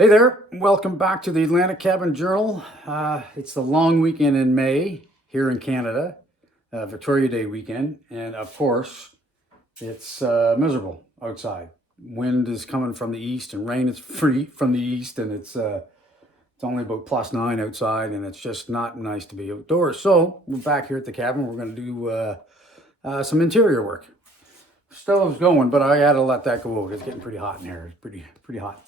Hey there, welcome back to the Atlantic Cabin Journal. It's the long weekend in May here in Canada, Victoria Day weekend, and of course, it's miserable outside. Wind is coming from the east, and rain is free from the east, and it's only about +9 outside, and it's just not nice to be outdoors. So we're back here at the cabin. We're going to do some interior work. Stove's going, but I gotta let that go out. It's getting pretty hot in here. It's pretty hot.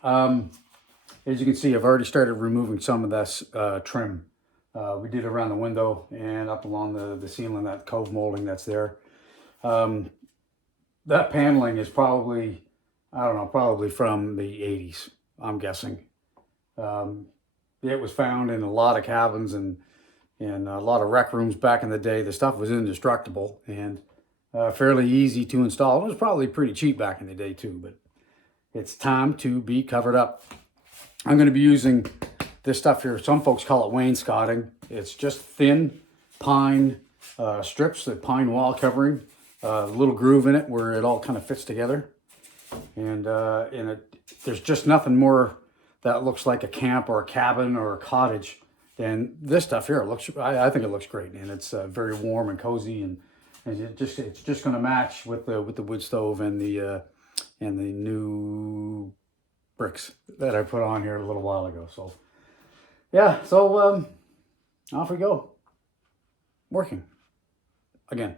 As you can see, I've already started removing some of this trim. We did around the window and up along the ceiling, that cove molding that's there. That paneling is probably, I don't know, probably from the 80s, I'm guessing. It was found in a lot of cabins and a lot of rec rooms back in the day. The stuff was indestructible and fairly easy to install. It was probably pretty cheap back in the day too, but it's time to be covered up. I'm going to be using this stuff here. Some folks call it wainscoting. It's just thin pine strips, the pine wall covering, a little groove in it where it all kind of fits together. And there's just nothing more that looks like a camp or a cabin or a cottage than this stuff here. I think it looks great, and it's very warm and cozy, and it's just going to match with the wood stove and the new bricks that I put on here a little while ago. So yeah, so off we go, working again.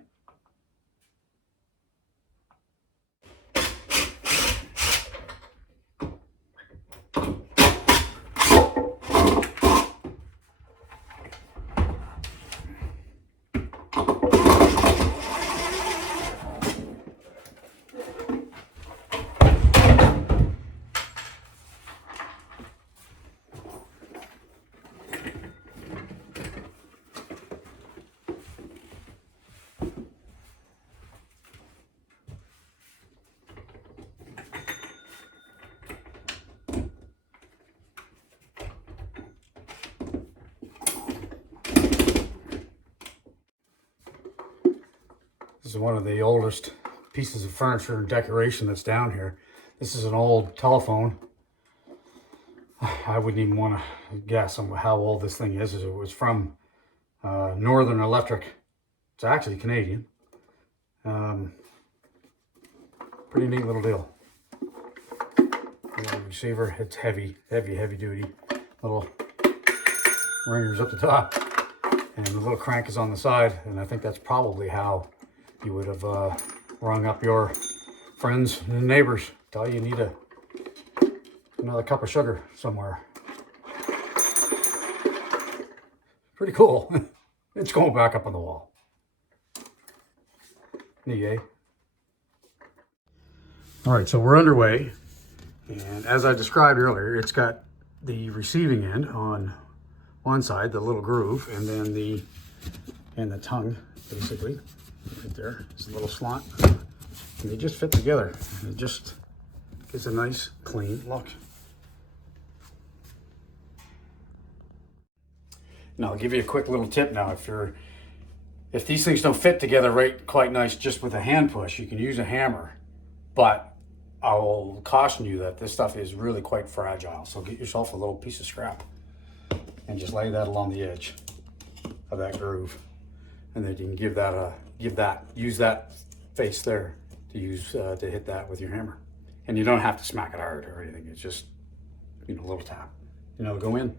This is one of the oldest pieces of furniture and decoration that's down here. This is an old telephone. I wouldn't even want to guess on how old this thing is. It was from Northern Electric. It's actually Canadian. Pretty neat little deal. The receiver, it's heavy duty. Little ringers up the top, and the little crank is on the side, and I think that's probably how you would have rung up your friends and neighbors. Tell you need another cup of sugar somewhere. Pretty cool. It's going back up on the wall. Neat, eh? All right, so we're underway. And as I described earlier, it's got the receiving end on one side, the little groove, and then the tongue, basically. Right there, it's a little slot, and they just fit together. It just gives a nice, clean look. Now, I'll give you a quick little tip now. If these things don't fit together right quite nice just with a hand push, you can use a hammer, but I'll caution you that this stuff is really quite fragile. So get yourself a little piece of scrap and just lay that along the edge of that groove, and then you can use that face there to hit that with your hammer. And you don't have to smack it hard or anything. It's just, a little tap, go in.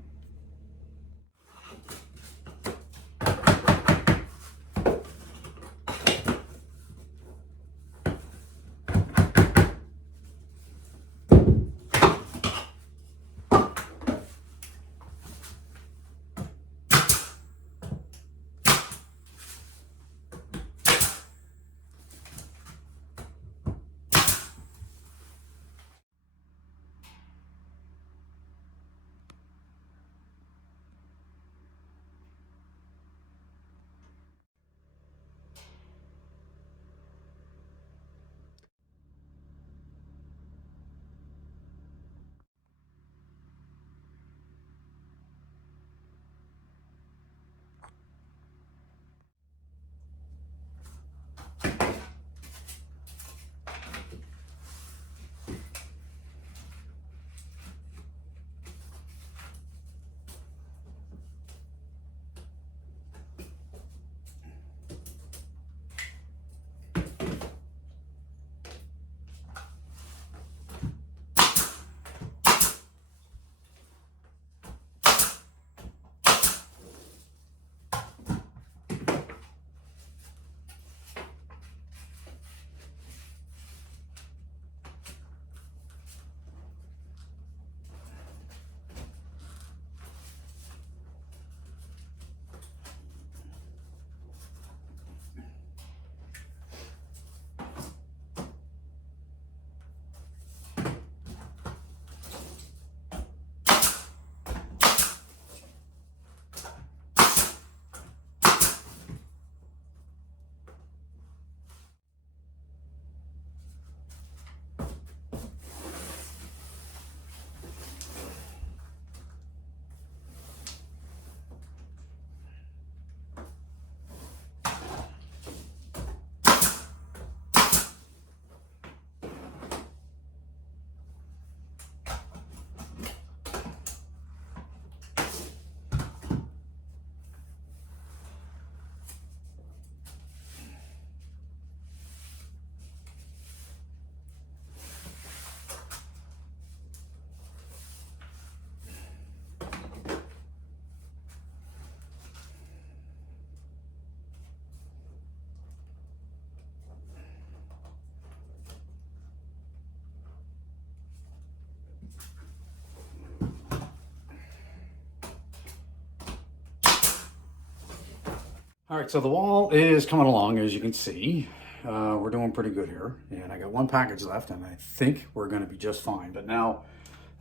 All right, so the wall is coming along, as you can see. We're doing pretty good here, and I got one package left, and I think we're going to be just fine. But now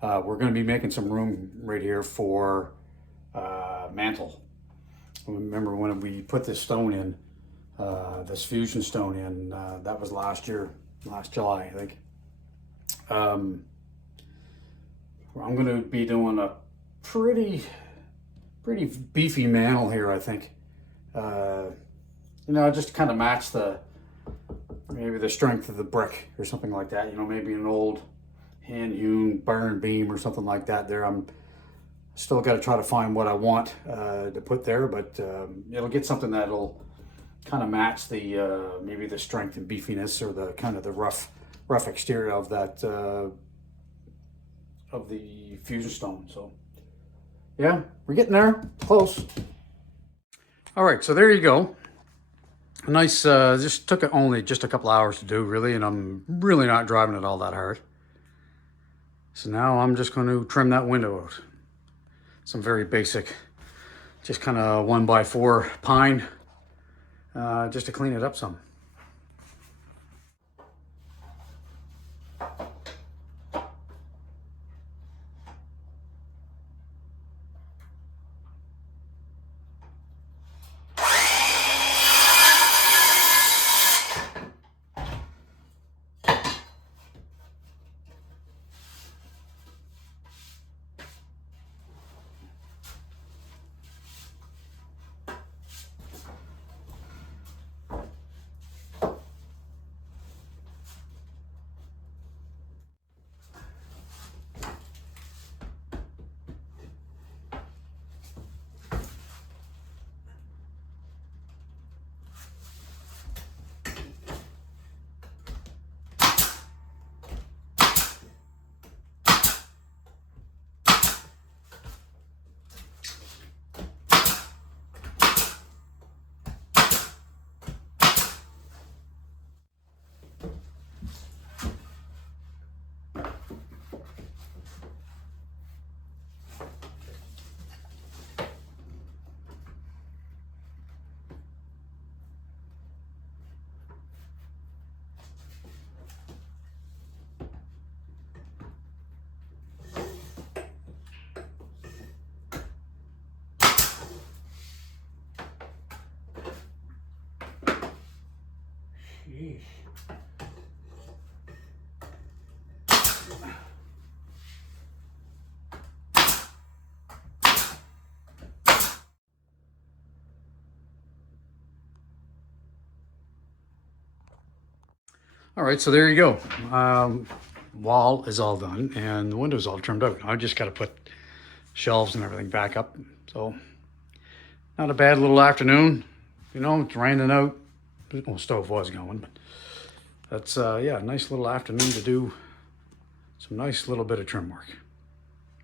we're going to be making some room right here for mantle. Remember when we put this stone in, this fusion stone in, that was last year, last July, I think. I'm going to be doing a pretty beefy mantle here, I think. You know, just to kind of match maybe the strength of the brick or something like that. You know, maybe an old hand-hewn barn beam or something like that there. I'm still got to try to find what I want to put there, but it'll get something that'll kind of match the maybe the strength and beefiness, or the kind of the rough exterior of that of the fusion stone. So yeah, we're getting there, close. All right, so there you go. A nice, just took it only just a couple hours to do, really, and I'm really not driving it all that hard. So now I'm just going to trim that window out. Some very basic, just kind of 1x4 pine, just to clean it up some. Jeez. All right, so there you go. Wall is all done, and the window's all trimmed out. I just got to put shelves and everything back up. So not a bad little afternoon. You know, it's raining out. Well, stove was going, but that's, yeah, a nice little afternoon to do some nice little bit of trim work.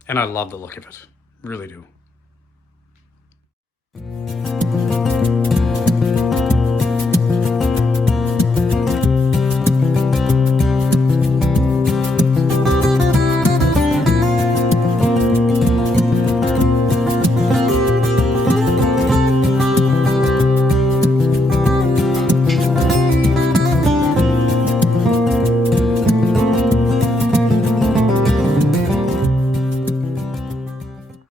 And I love the look of it, really do.